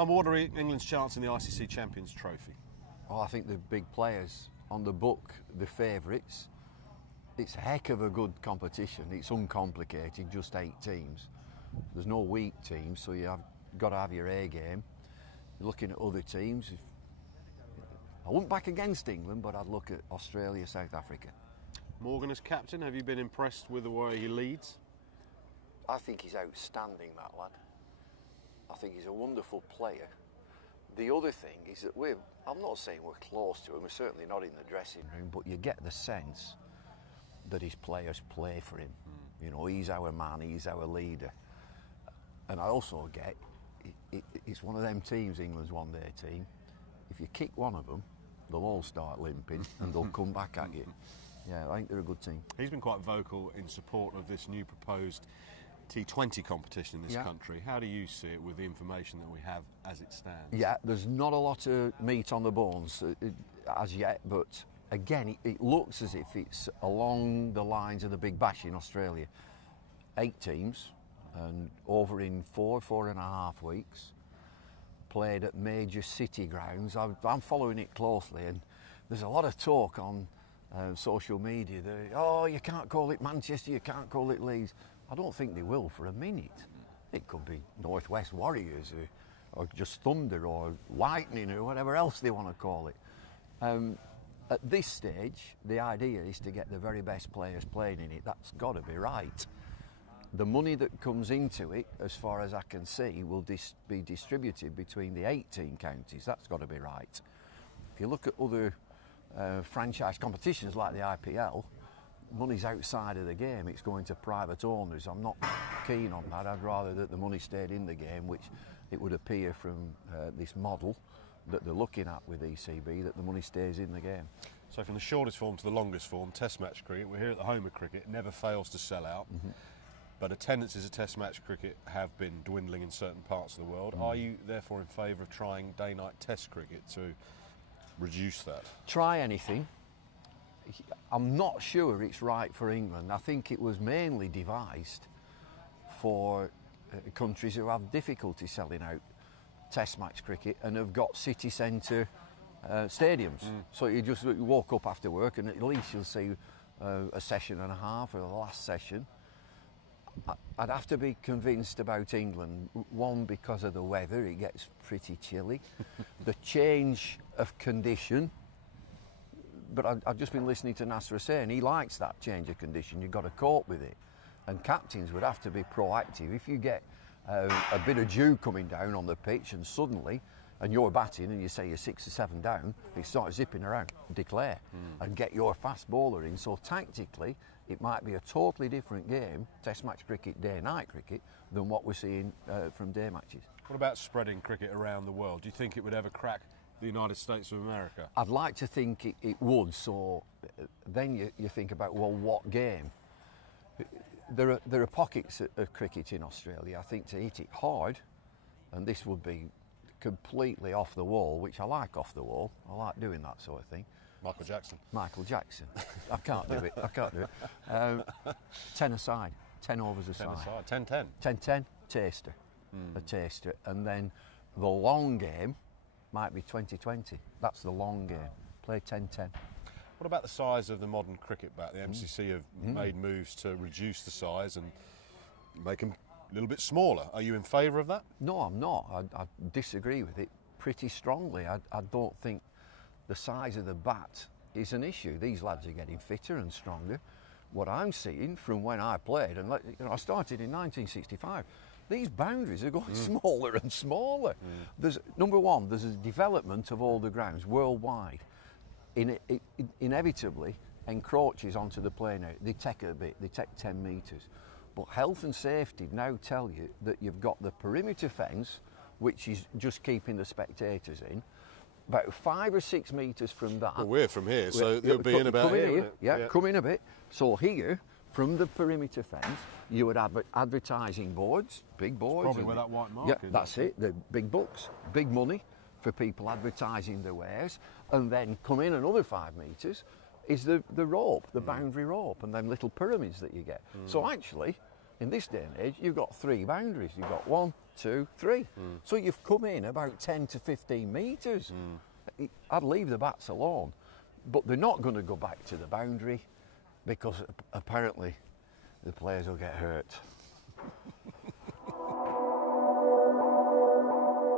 Bumble, what are England's chance in the ICC Champions Trophy? Oh, I think the big players on the book, the favourites. It's a heck of a good competition. It's uncomplicated, just 8 teams. There's no weak teams, so you've got to have your A game. You're looking at other teams. I wouldn't back against England, but I'd look at Australia, South Africa. Morgan as captain, have you been impressed with the way he leads? I think he's outstanding, that lad. I think he's a wonderful player. The other thing is that I'm not saying we're close to him, we're certainly not in the dressing room, but you get the sense that his players play for him. You know, he's our man, he's our leader. And I also get, it's one of them teams, England's one-day team. If you kick one of them, they'll all start limping and they'll come back at you. Yeah, I think they're a good team. He's been quite vocal in support of this new proposed T20 competition in this country. How do you see it with the information that we have as it stands? Yeah, there's not a lot of meat on the bones as yet, but again, it looks as if it's along the lines of the Big Bash in Australia. 8 teams, and over in 4.5 weeks, played at major city grounds. I'm following it closely, and there's a lot of talk on social media that, oh, you can't call it Manchester, you can't call it Leeds. I don't think they will for a minute. It could be Northwest Warriors or just Thunder or Lightning or whatever else they want to call it. At this stage, the idea is to get the very best players playing in it. That's got to be right. The money that comes into it, as far as I can see, will be distributed between the 18 counties. That's got to be right. If you look at other franchise competitions like the IPL, money's outside of the game. It's going to private owners. I'm not keen on that. I'd rather that the money stayed in the game, which it would appear from this model that they're looking at with ECB, that the money stays in the game. So from the shortest form to the longest form, Test match cricket, we're here at the home of cricket, never fails to sell out. But attendances at Test match cricket have been dwindling in certain parts of the world. Are you therefore in favour of trying day-night Test cricket to reduce that? Try anything. I'm not sure it's right for England. I think it was mainly devised for countries who have difficulty selling out Test match cricket and have got city centre stadiums. So you just walk up after work and at least you'll see a session and a half, or the last session. I'd have to be convinced about England. One, because of the weather, it gets pretty chilly. The change of condition. But I've just been listening to Nasser saying he likes that change of condition. You've got to cope with it. And captains would have to be proactive. If you get a bit of dew coming down on the pitch and suddenly, and you're batting and you say you're 6 or 7 down, you start zipping around, declare, and get your fast bowler in. So tactically, it might be a totally different game, Test match cricket, day-night cricket, than what we're seeing from day matches. What about spreading cricket around the world? Do you think it would ever crack the United States of America? I'd like to think it would. So then you think about, well, what game? There are pockets of cricket in Australia. I think to hit it hard, and this would be completely off the wall, which I like off the wall. I like doing that sort of thing. Michael Jackson. Michael Jackson. I can't do it. I can't do it. 10 aside. 10 overs aside. 10-10. 10-10. Taster. A taster. And then the long game might be 20-20. That's the long game. Play 10-10. What about the size of the modern cricket bat? The MCC have made moves to reduce the size and make them a little bit smaller. Are you in favour of that? No, I'm not. I disagree with it pretty strongly. I don't think the size of the bat is an issue. These lads are getting fitter and stronger. What I'm seeing from when I played, and I started in 1965, these boundaries are going smaller and smaller. There's number one, there's a development of all the grounds worldwide. It inevitably encroaches onto the play now. They take a bit, they take 10 metres. But health and safety now tell you that you've got the perimeter fence, which is just keeping the spectators in. About 5 or 6 metres from that. Well, we're from here, so they'll be in about here. Yeah, come in a bit. So here, from the perimeter fence, you would have advertising boards, big boards. Probably where that white mark is. Yeah, that's it. The big bucks, big money for people advertising their wares. And then come in another 5 metres is the rope, the boundary rope, and then little pyramids that you get. So actually, in this day and age, you've got 3 boundaries. You've got 1, 2, 3. So you've come in about 10 to 15 metres. I'd leave the bats alone. But they're not going to go back to the boundary because apparently the players will get hurt.